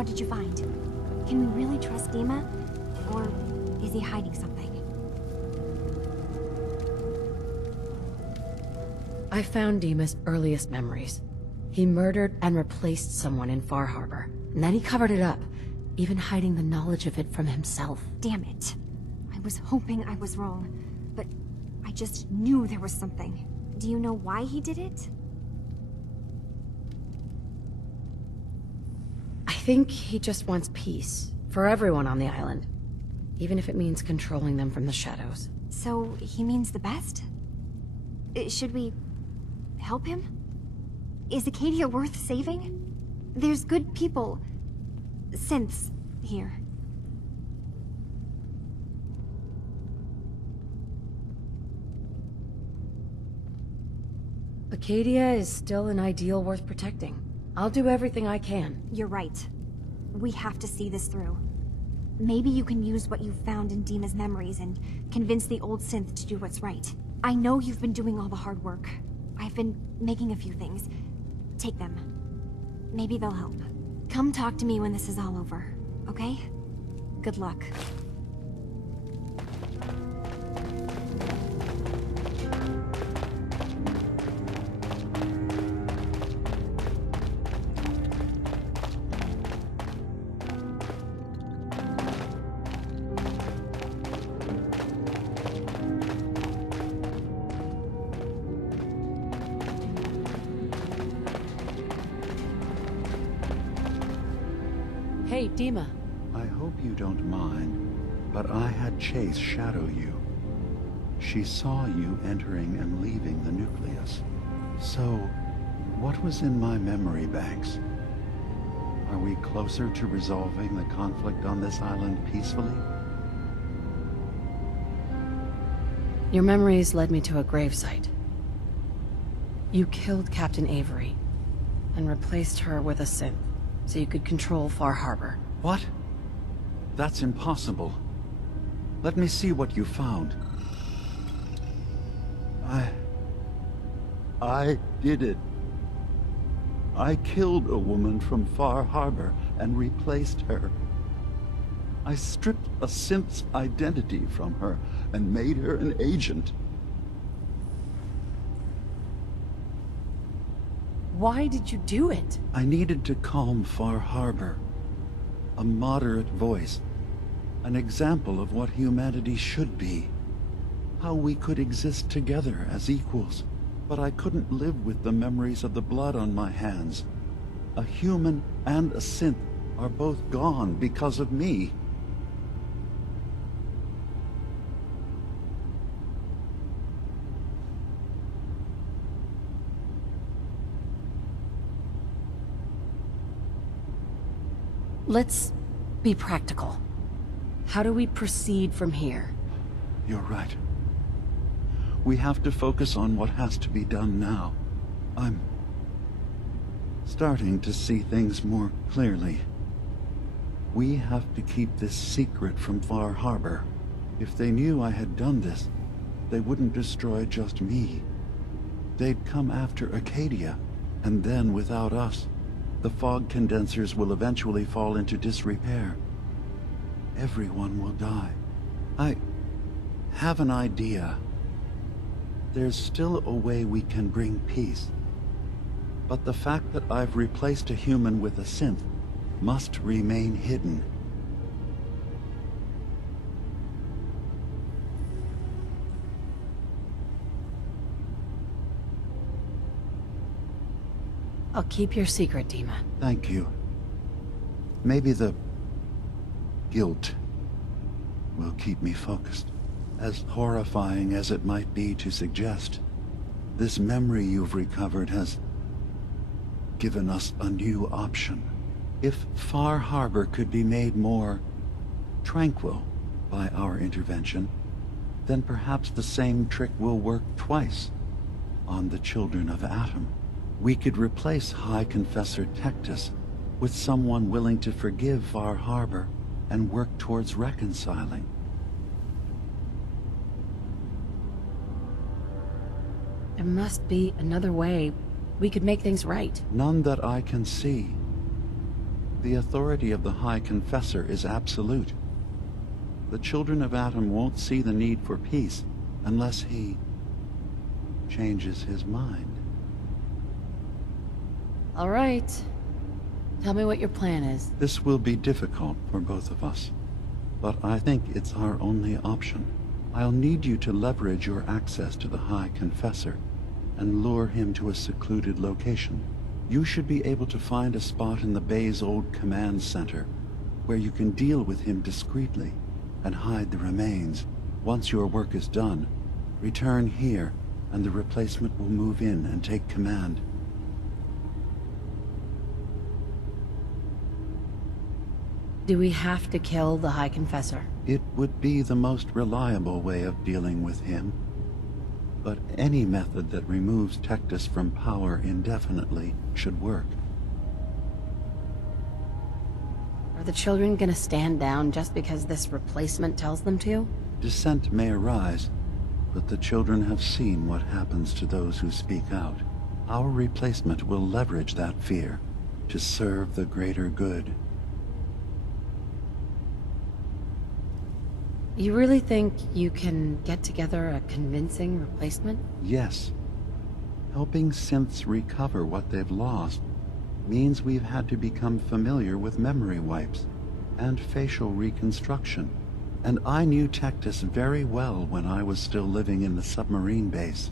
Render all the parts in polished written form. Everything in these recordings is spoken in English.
What did you find? Can we really trust Dima? Or is he hiding something? I found Dima's earliest memories. He murdered and replaced someone in Far Harbor, and then he covered it up, even hiding the knowledge of it from himself. Damn it. I was hoping I was wrong, but I just knew there was something. Do you know why he did it? I think he just wants peace for everyone on the island, even if it means controlling them from the shadows. So he means the best? Should we help him? Is Acadia worth saving? There's good people, synths, here. Acadia is still an ideal worth protecting. I'll do everything I can. You're right. We have to see this through. Maybe you can use what you've found in Dima's memories and convince the old synth to do what's right. I know you've been doing all the hard work. I've been making a few things. Take them. Maybe they'll help. Come talk to me when this is all over, okay? Good luck. Hey, Dima. I hope you don't mind, but I had Chase shadow you. She saw you entering and leaving the nucleus. So, what was in my memory banks? Are we closer to resolving the conflict on this island peacefully? Your memories led me to a gravesite. You killed Captain Avery and replaced her with a synth, so you could control Far Harbor. What? That's impossible. Let me see what you found. I did it. I killed a woman from Far Harbor and replaced her. I stripped a synth's identity from her and made her an agent. Why did you do it? I needed to calm Far Harbor. A moderate voice. An example of what humanity should be. How we could exist together as equals. But I couldn't live with the memories of the blood on my hands. A human and a synth are both gone because of me. Let's be practical. How do we proceed from here? You're right. We have to focus on what has to be done now. I'm starting to see things more clearly. We have to keep this secret from Far Harbor. If they knew I had done this, they wouldn't destroy just me. They'd come after Acadia, and then without us, the fog condensers will eventually fall into disrepair. Everyone will die. I have an idea. There's still a way we can bring peace. But the fact that I've replaced a human with a synth must remain hidden. I'll keep your secret, Dima. Thank you. Maybe the guilt will keep me focused. As horrifying as it might be to suggest, this memory you've recovered has given us a new option. If Far Harbor could be made more tranquil by our intervention, then perhaps the same trick will work twice on the children of Atom. We could replace High Confessor Tectus with someone willing to forgive Far Harbor and work towards reconciling. There must be another way we could make things right. None that I can see. The authority of the High Confessor is absolute. The children of Atom won't see the need for peace unless he changes his mind. All right. Tell me what your plan is. This will be difficult for both of us, but I think it's our only option. I'll need you to leverage your access to the High Confessor and lure him to a secluded location. You should be able to find a spot in the Bay's old command center where you can deal with him discreetly and hide the remains. Once your work is done, return here and the replacement will move in and take command. Do we have to kill the High Confessor? It would be the most reliable way of dealing with him. But any method that removes Tectus from power indefinitely should work. Are the children gonna stand down just because this replacement tells them to? Dissent may arise, but the children have seen what happens to those who speak out. Our replacement will leverage that fear to serve the greater good. You really think you can get together a convincing replacement? Yes. Helping synths recover what they've lost means we've had to become familiar with memory wipes and facial reconstruction. And I knew Tectus very well when I was still living in the submarine base.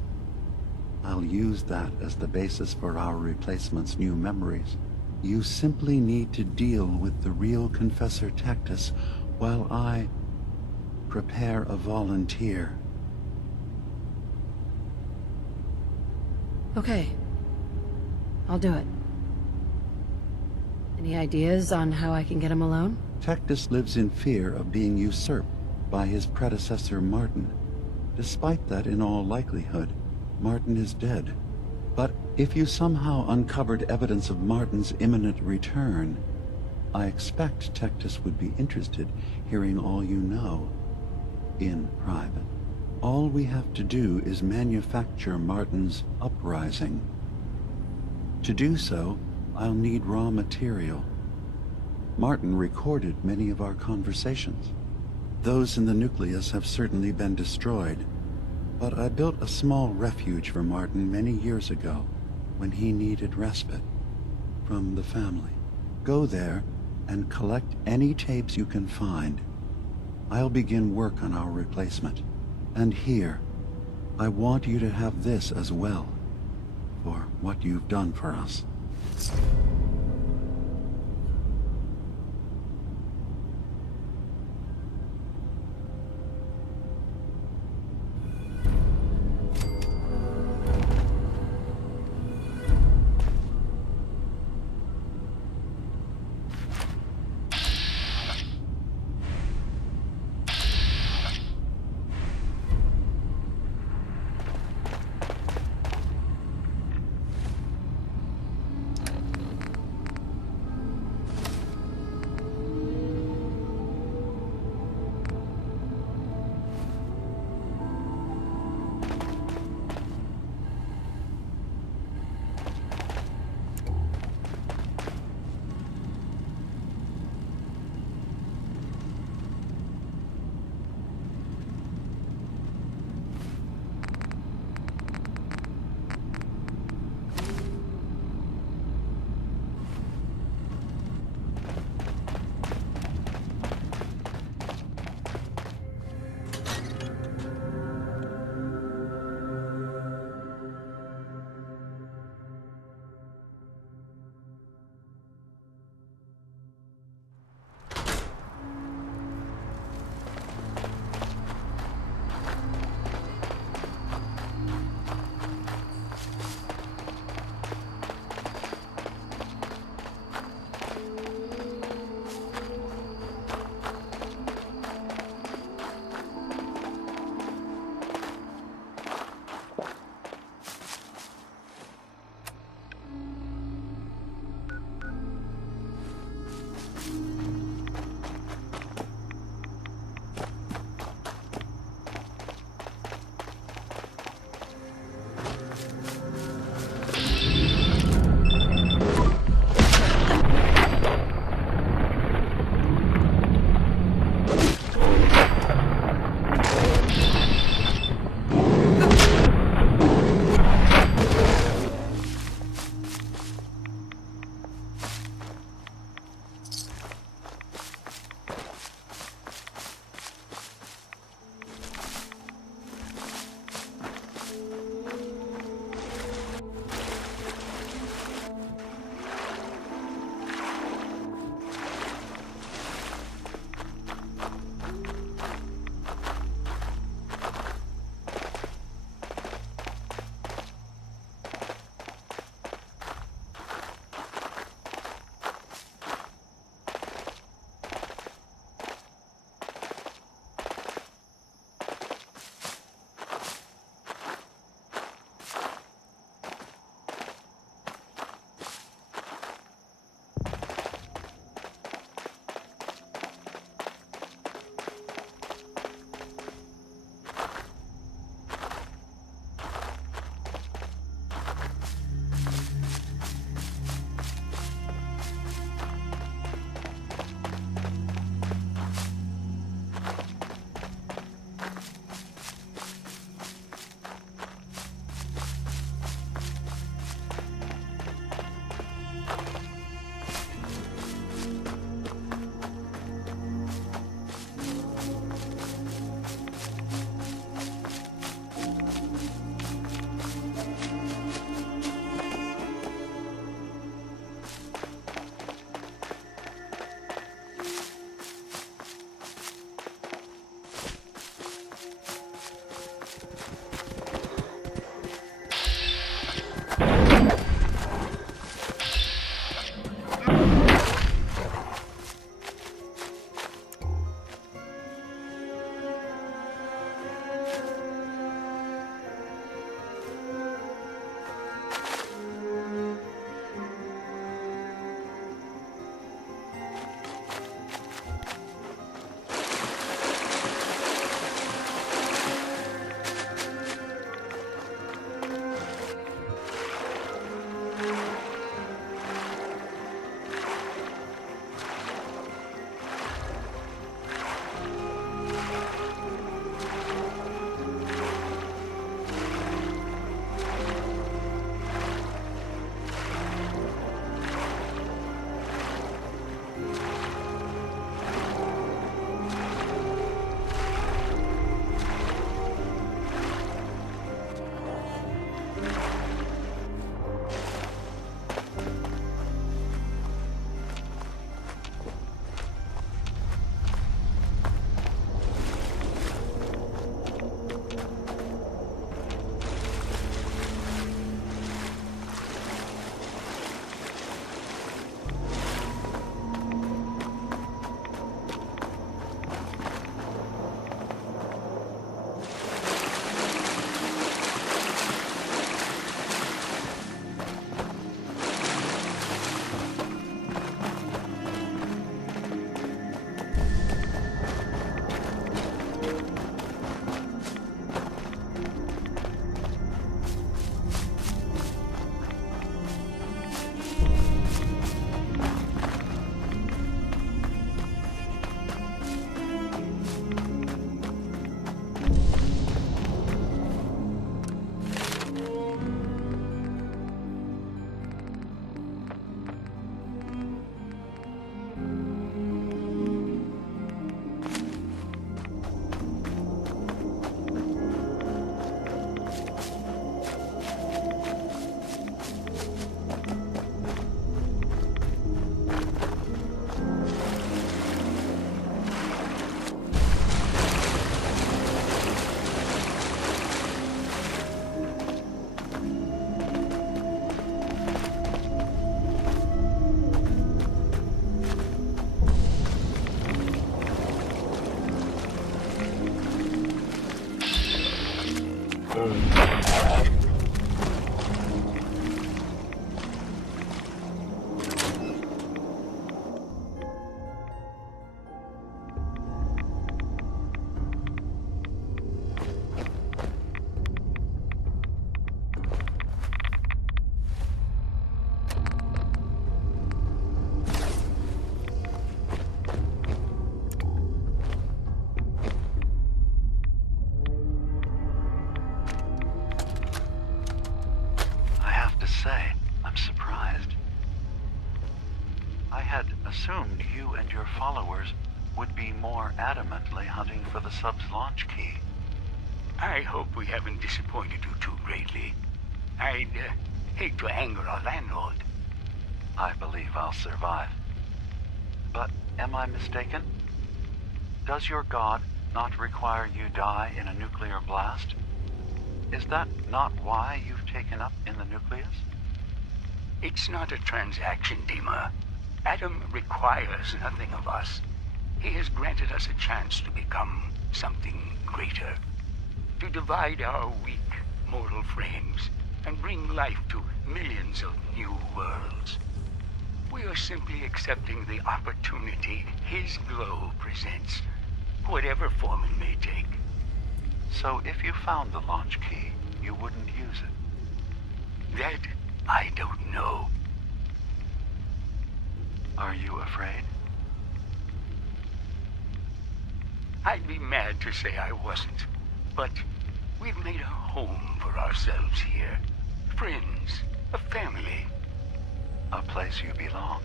I'll use that as the basis for our replacement's new memories. You simply need to deal with the real Confessor Tectus while I prepare a volunteer. Okay. I'll do it. Any ideas on how I can get him alone? Tectus lives in fear of being usurped by his predecessor Martin. Despite that, in all likelihood, Martin is dead. But if you somehow uncovered evidence of Martin's imminent return, I expect Tectus would be interested hearing all you know. In private. All we have to do is manufacture Martin's uprising. To do so, I'll need raw material. Martin recorded many of our conversations. Those in the nucleus have certainly been destroyed, but I built a small refuge for Martin many years ago when he needed respite from the family. Go there and collect any tapes you can find. I'll begin work on our replacement. And here, I want you to have this as well, for what you've done for us. Say, I'm surprised. I had assumed you and your followers would be more adamantly hunting for the sub's launch key. I hope we haven't disappointed you too greatly. I'd hate to anger our landlord. I believe I'll survive. But am I mistaken? Does your god not require you die in a nuclear blast? Is that not why you've taken up in the nucleus? It's not a transaction, Dima. Adam requires nothing of us. He has granted us a chance to become something greater. To divide our weak mortal frames and bring life to millions of new worlds. We are simply accepting the opportunity his glow presents, whatever form it may take. So if you found the launch key, you wouldn't use it? That I don't know. Are you afraid? I'd be mad to say I wasn't, but we've made a home for ourselves here. Friends, a family. A place you belong.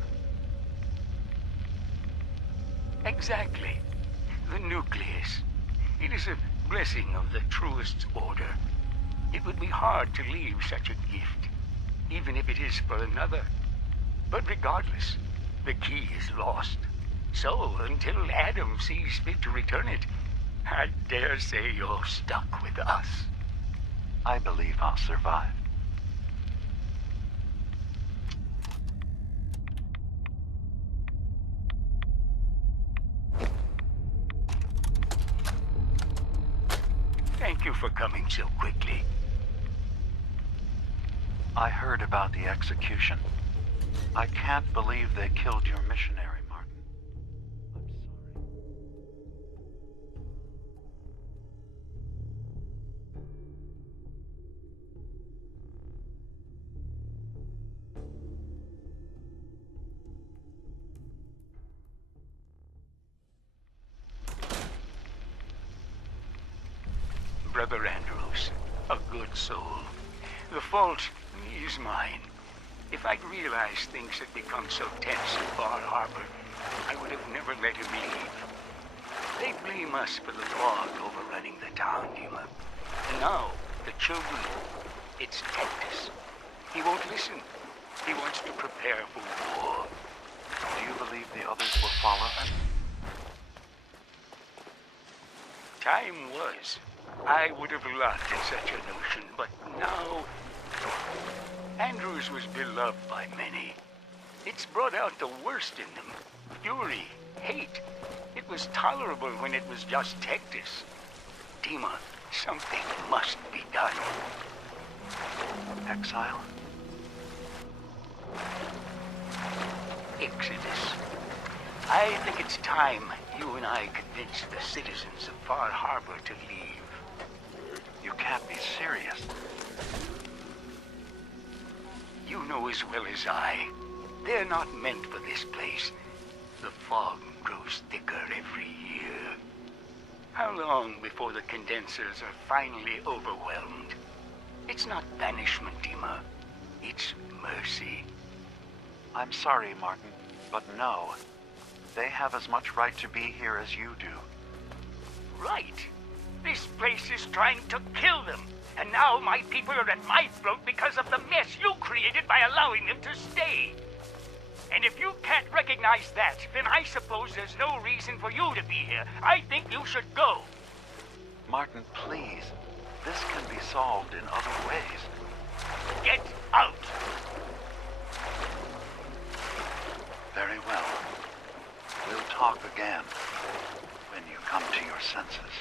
Exactly. The nucleus. It is a blessing of the truest order. It would be hard to leave such a gift, even if it is for another. But regardless, the key is lost. So, until Adam sees fit to return it, I dare say you're stuck with us. I believe I'll survive. Thank you for coming so quickly. I heard about the execution. I can't believe they killed your missionary, Martin. I'm sorry. Brother Andrews, a good soul. The fault is mine. If I'd realized things had become so tense at Bar Harbor, I would have never let him leave. They blame us for the log overrunning the town, Dima. And now, the children, it's Tectus. He won't listen. He wants to prepare for war. Do you believe the others will follow him? Time was. I would have laughed at such a notion, but now... Andrews was beloved by many. It's brought out the worst in them. Fury, hate. It was tolerable when it was just Tectus. Dima, something must be done. Exile? Exodus. I think it's time you and I convince the citizens of Far Harbor to leave. You can't be serious. You know as well as I. They're not meant for this place. The fog grows thicker every year. How long before the condensers are finally overwhelmed? It's not banishment, Dima. It's mercy. I'm sorry, Martin, but no. They have as much right to be here as you do. Right. This place is trying to kill them. And now my people are at my throat because of the mess you created by allowing them to stay. And if you can't recognize that, then I suppose there's no reason for you to be here. I think you should go. Martin, please. This can be solved in other ways. Get out! Very well. We'll talk again when you come to your senses.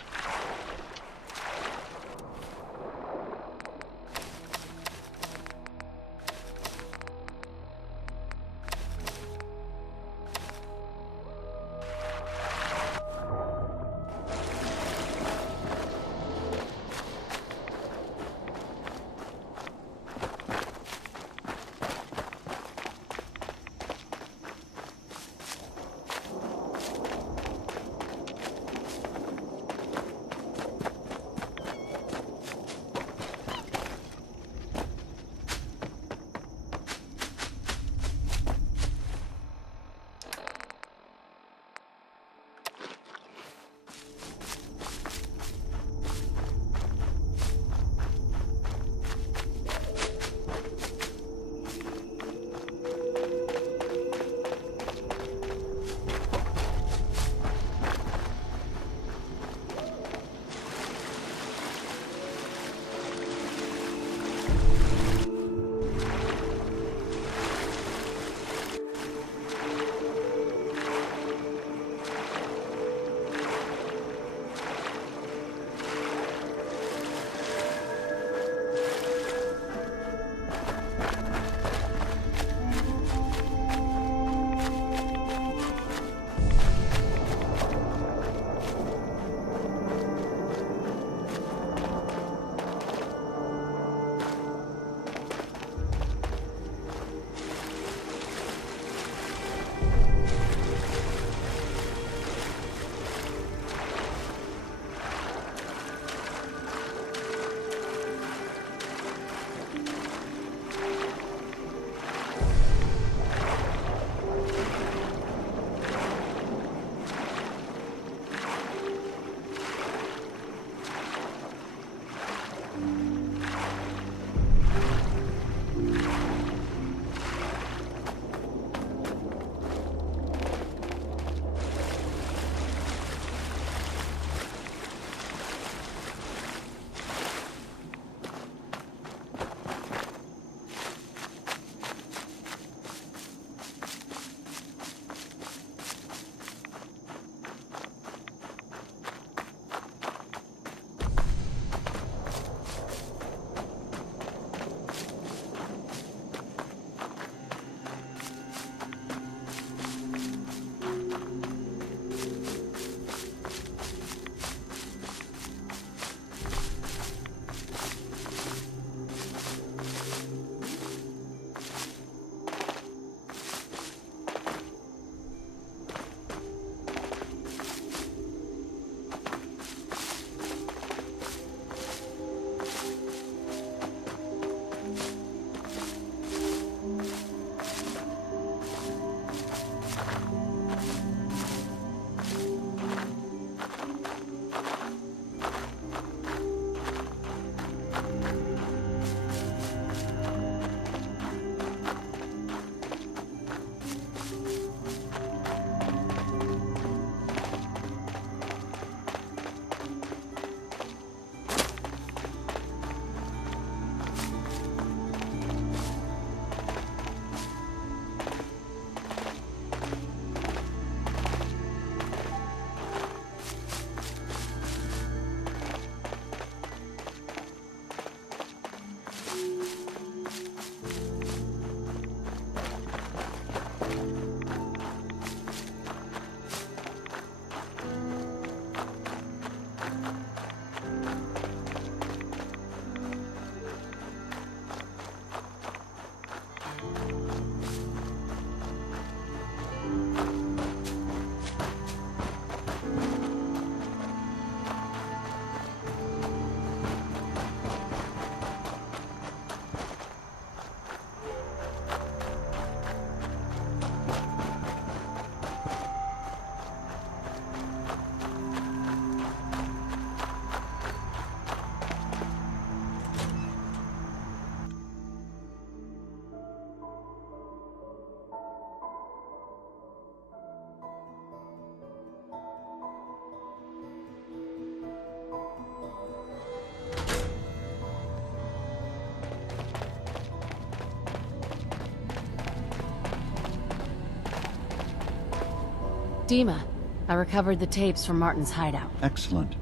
Dima, I recovered the tapes from Martin's hideout. Excellent.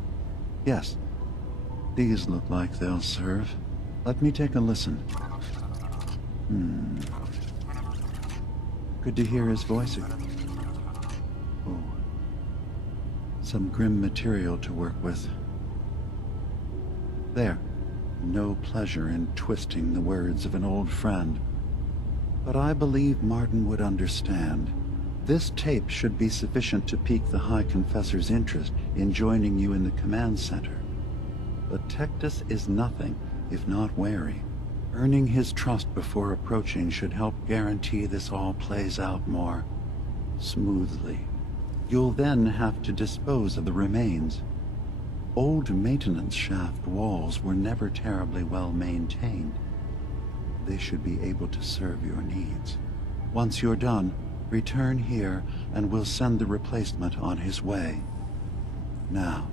Yes. These look like they'll serve. Let me take a listen. Good to hear his voice again. Oh. Some grim material to work with. There. No pleasure in twisting the words of an old friend. But I believe Martin would understand. This tape should be sufficient to pique the High Confessor's interest in joining you in the command center. But Tectus is nothing if not wary. Earning his trust before approaching should help guarantee this all plays out more smoothly. You'll then have to dispose of the remains. Old maintenance shaft walls were never terribly well maintained. They should be able to serve your needs. Once you're done, return here and we'll send the replacement on his way. Now,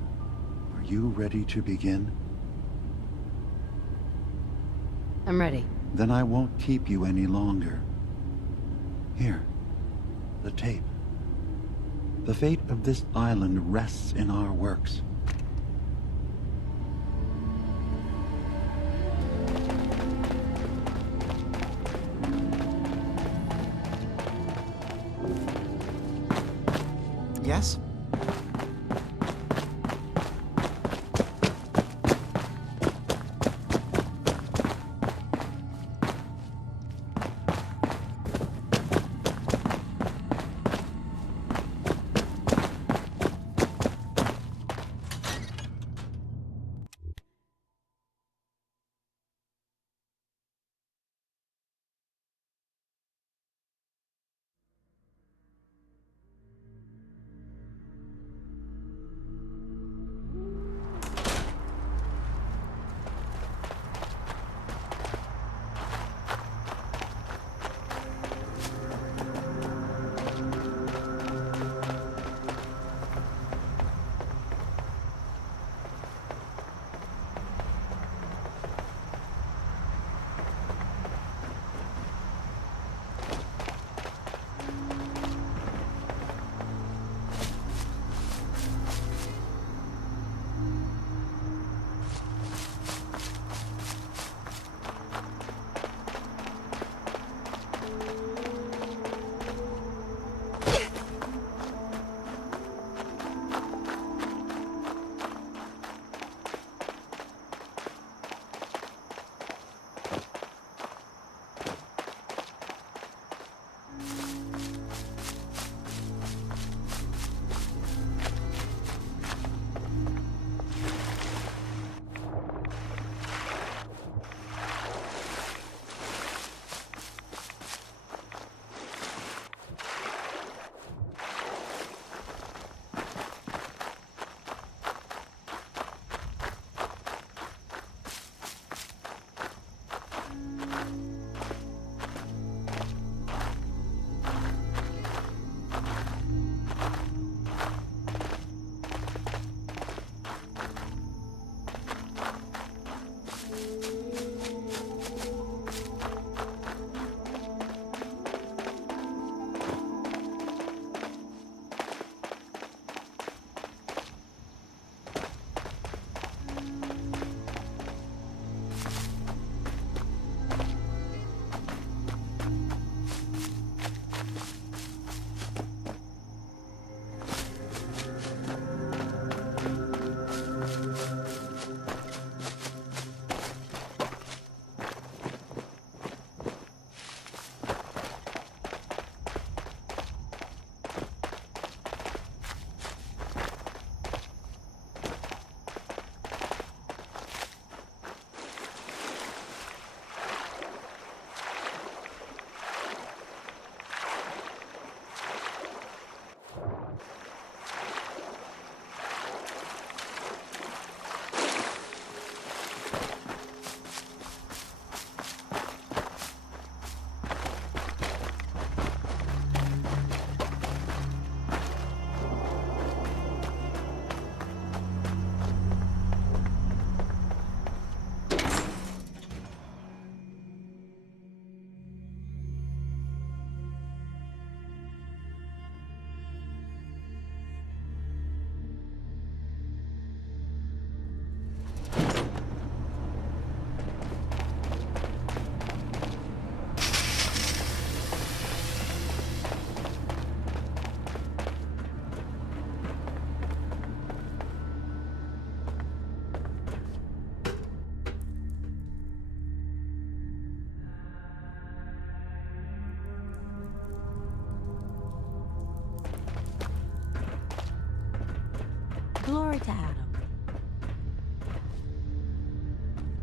are you ready to begin? I'm ready. Then I won't keep you any longer. Here, the tape. The fate of this island rests in our works. Yes?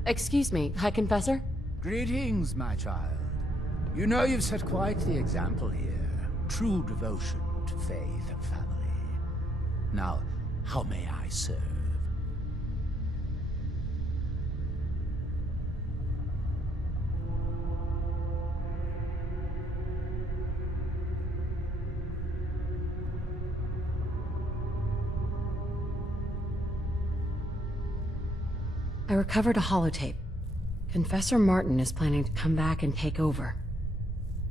Excuse me, High Confessor? Greetings, my child. You know you've set quite the example here. True devotion to faith and family. Now, how may I serve? I recovered a holotape. Confessor Martin is planning to come back and take over.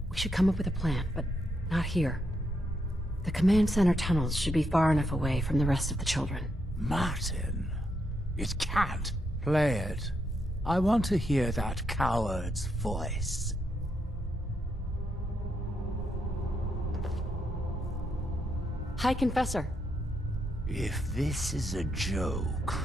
We should come up with a plan, but not here. The command center tunnels should be far enough away from the rest of the children. Martin? It can't. Play it. I want to hear that coward's voice. High Confessor. If this is a joke...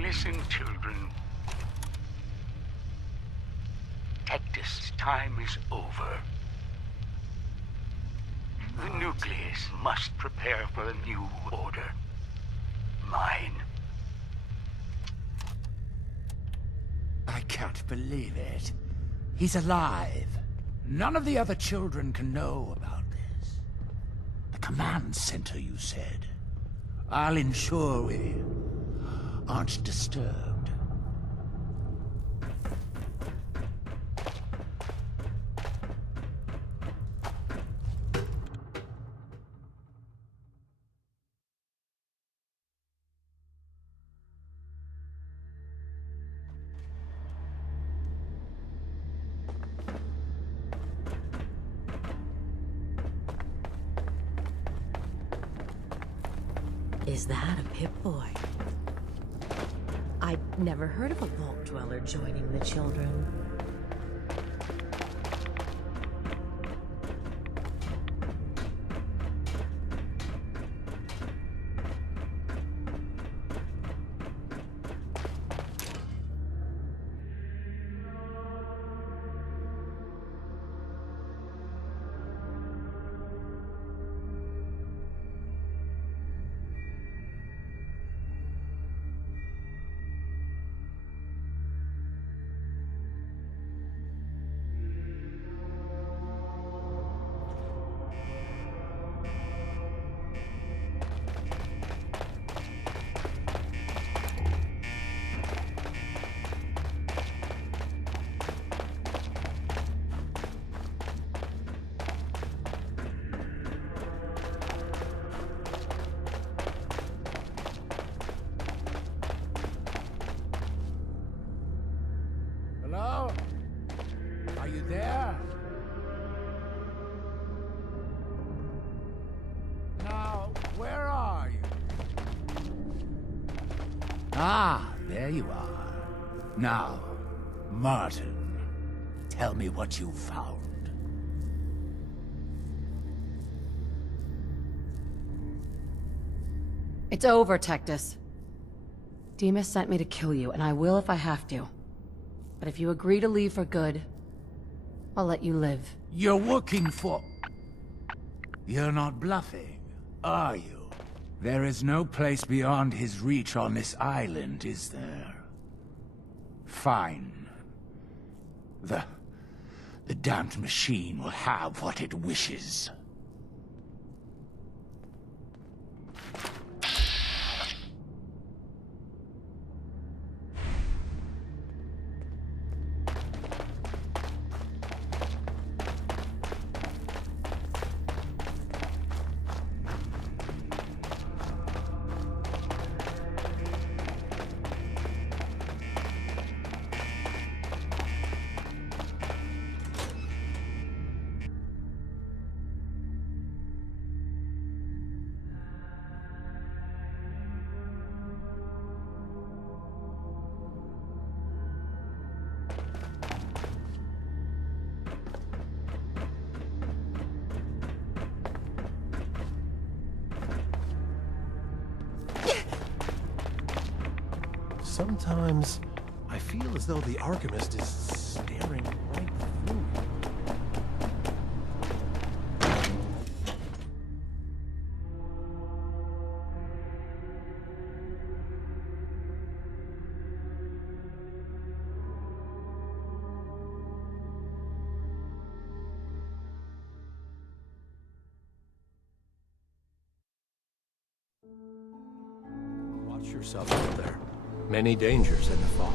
Listen, children. Tectus, time is over. The nucleus must prepare for a new order. Mine. I can't believe it. He's alive. None of the other children can know about this. The command center, you said. I'll ensure we aren't disturbed. Is that a Pip-Boy? I'd never heard of a vault dweller joining the children. Hello? Are you there? Now, where are you? Ah, there you are. Now, Martin, tell me what you found. It's over, Tectus. Demas sent me to kill you, and I will if I have to. But if you agree to leave for good, I'll let you live. You're working for... You're not bluffing, are you? There is no place beyond his reach on this island, is there? Fine. The damned machine will have what it wishes. Sometimes I feel as though the Archivist is staring right through me. Watch yourself out there. Many dangers in the fog.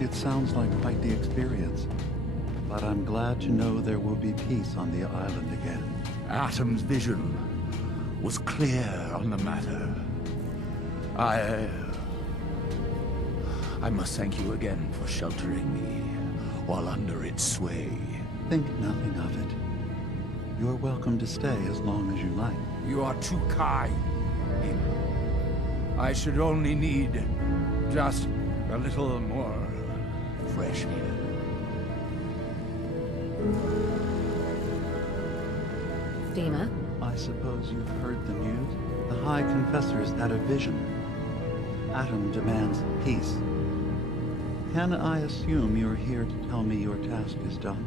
It sounds like quite the experience. But I'm glad to know there will be peace on the island again. Atom's vision was clear on the matter. I must thank you again for sheltering me while under its sway. Think nothing of it. You're welcome to stay as long as you like. You are too kind, Ema. I should only need just a little more fresh air. Dima? I suppose you've heard the news? The High Confessor's had a vision. Atom demands peace. Can I assume you're here to tell me your task is done?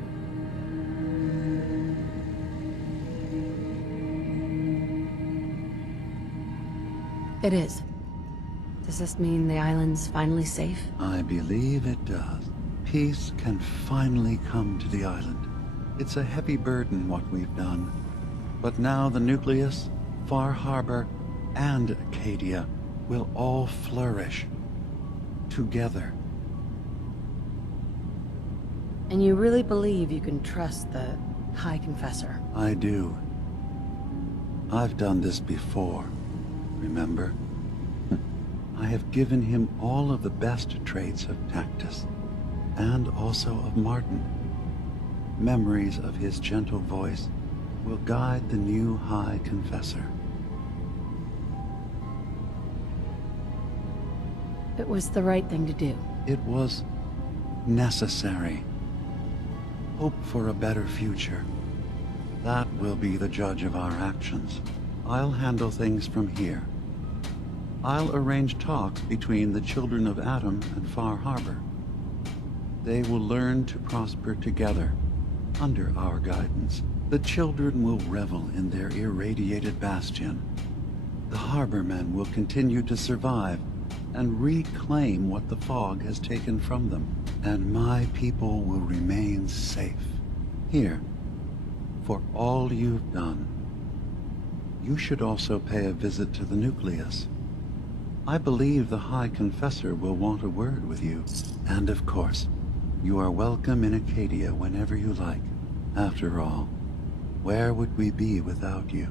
It is. Does this mean the island's finally safe? I believe it does. Peace can finally come to the island. It's a heavy burden what we've done. But now the Nucleus, Far Harbor, and Acadia will all flourish. Together. And you really believe you can trust the High Confessor? I do. I've done this before, remember? I have given him all of the best traits of Tactus, and also of Martin. Memories of his gentle voice will guide the new High Confessor. It was the right thing to do. It was necessary. Hope for a better future. That will be the judge of our actions. I'll handle things from here. I'll arrange talks between the children of Atom and Far Harbor. They will learn to prosper together, under our guidance. The children will revel in their irradiated bastion. The Harbormen will continue to survive and reclaim what the fog has taken from them. And my people will remain safe. Here, for all you've done. You should also pay a visit to the Nucleus. I believe the High Confessor will want a word with you. And of course, you are welcome in Acadia whenever you like. After all, where would we be without you?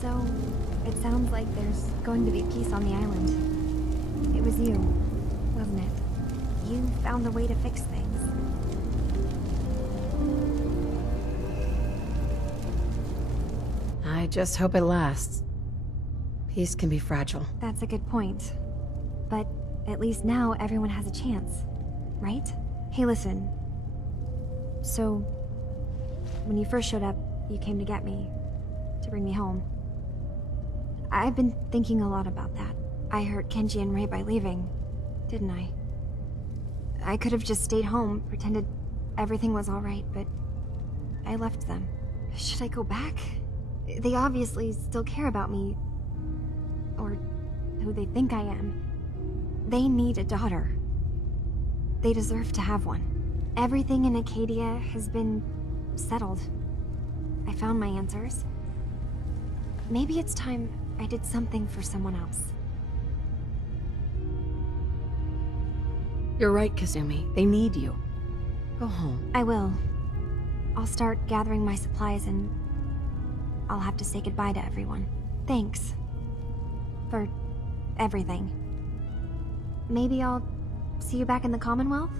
So, it sounds like there's going to be peace on the island. It was you, wasn't it? You found a way to fix things. I just hope it lasts. Peace can be fragile. That's a good point. But at least now everyone has a chance, right? Hey, listen. So, when you first showed up, you came to get me, to bring me home. I've been thinking a lot about that. I hurt Kenji and Rei by leaving, didn't I? I could have just stayed home, pretended everything was alright, but I left them. Should I go back? They obviously still care about me. Or who they think I am. They need a daughter. They deserve to have one. Everything in Acadia has been settled. I found my answers. Maybe it's time I did something for someone else. You're right, Kazumi. They need you. Go home. I will. I'll start gathering my supplies and I'll have to say goodbye to everyone. Thanks. For everything. Maybe I'll see you back in the Commonwealth?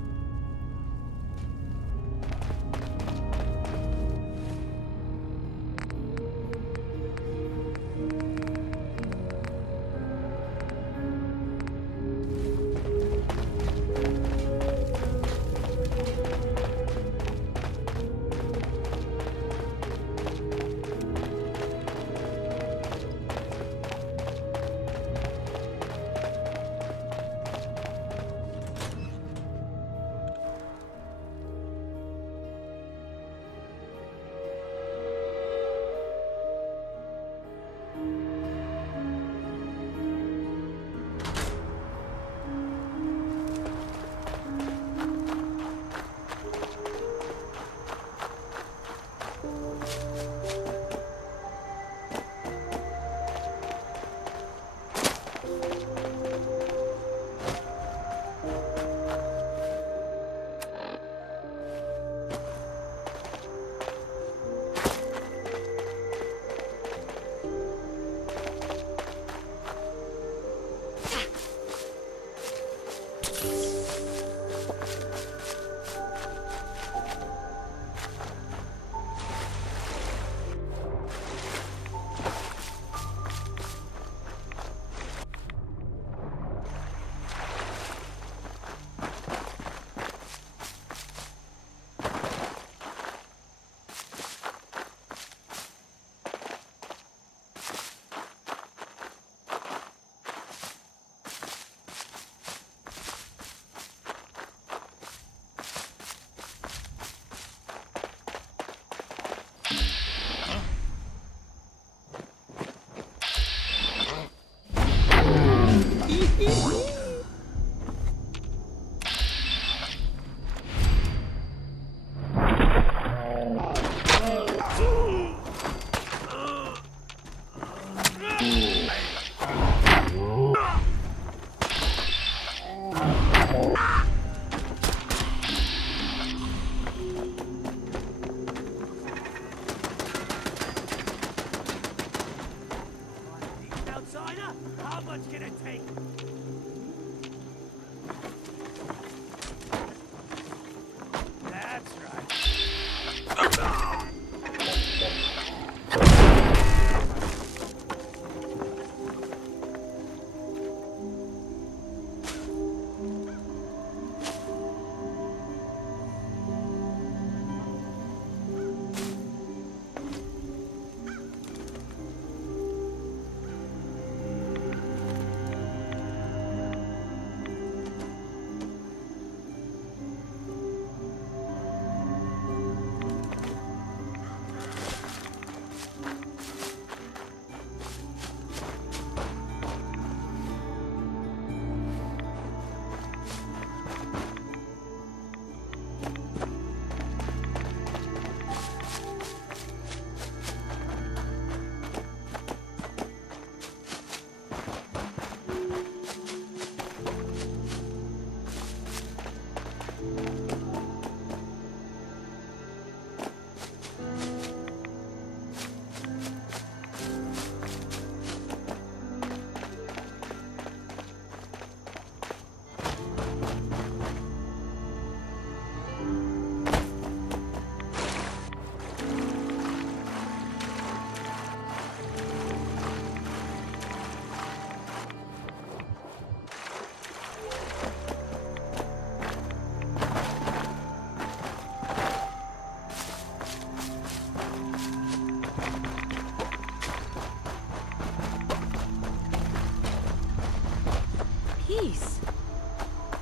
Peace.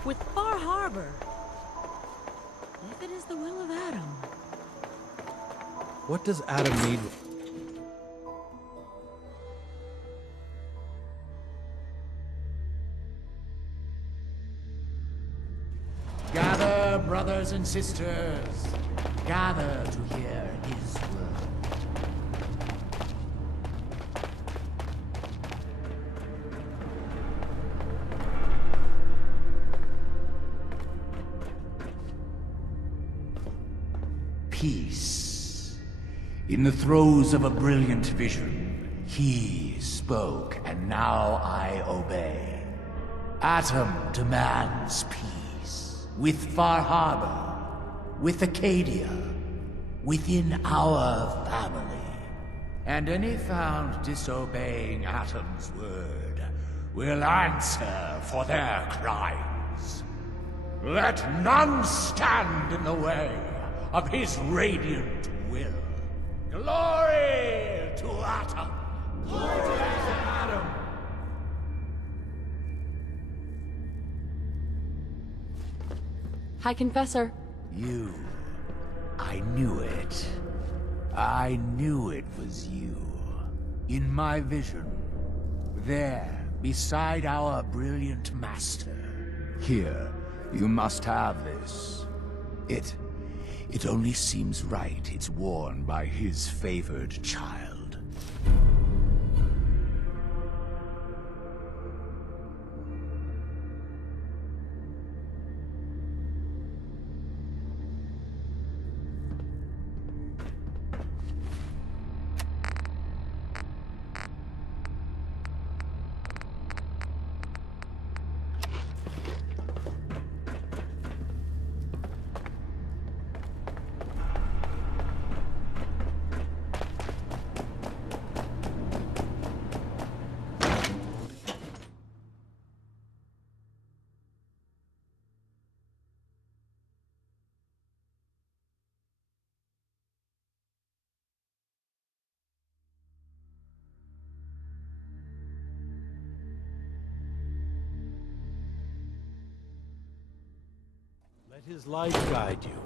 With Bar Harbor. If it is the will of Adam. What does Adam need? Gather, brothers and sisters. Gather to hear his word. Peace. In the throes of a brilliant vision, he spoke, and now I obey. Atom demands peace. With Far Harbor, with Acadia, within our family. And any found disobeying Atom's word will answer for their crimes. Let none stand in the way of his radiant will. Glory to Atom! Glory to Atom! Hi, Confessor. You. I knew it. I knew it was you. In my vision. There, beside our brilliant master. Here, you must have this. It only seems right it's worn by his favored child. Let his light guide you.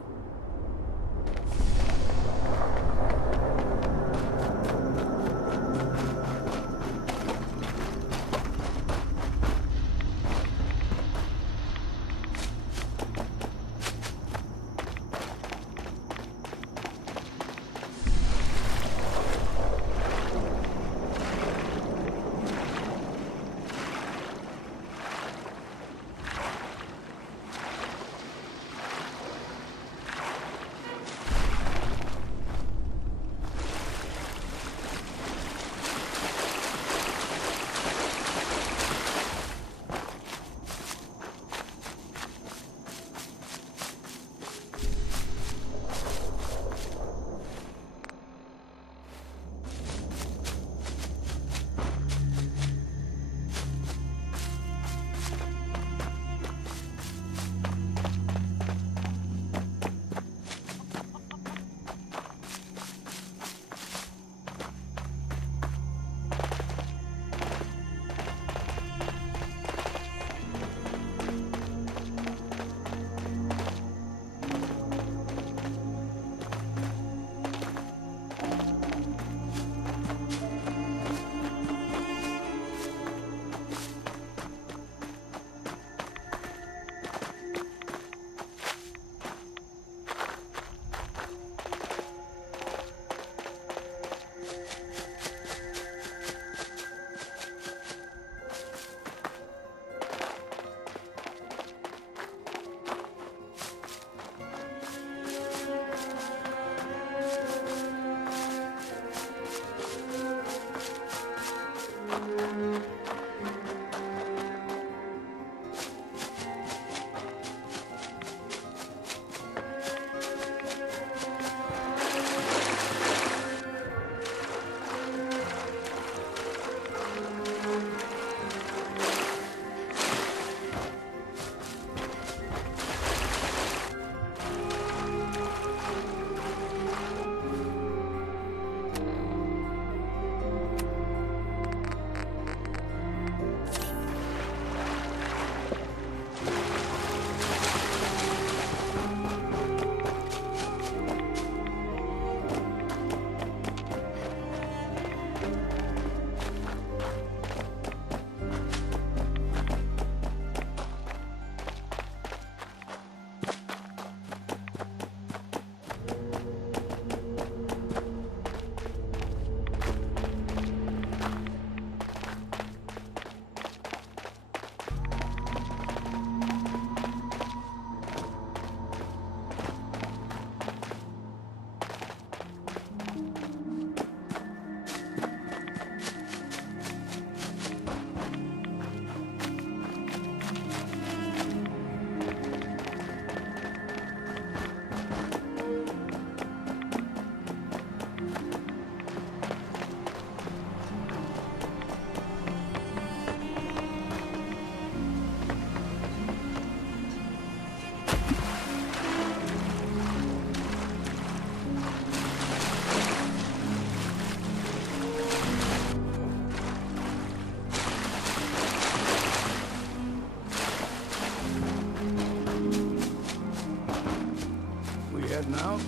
heading out?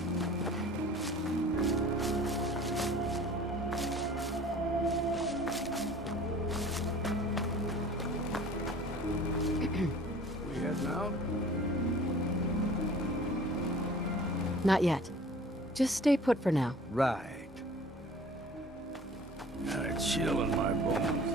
We heading out? Not yet. Just stay put for now. Right. Got a chill in my bones.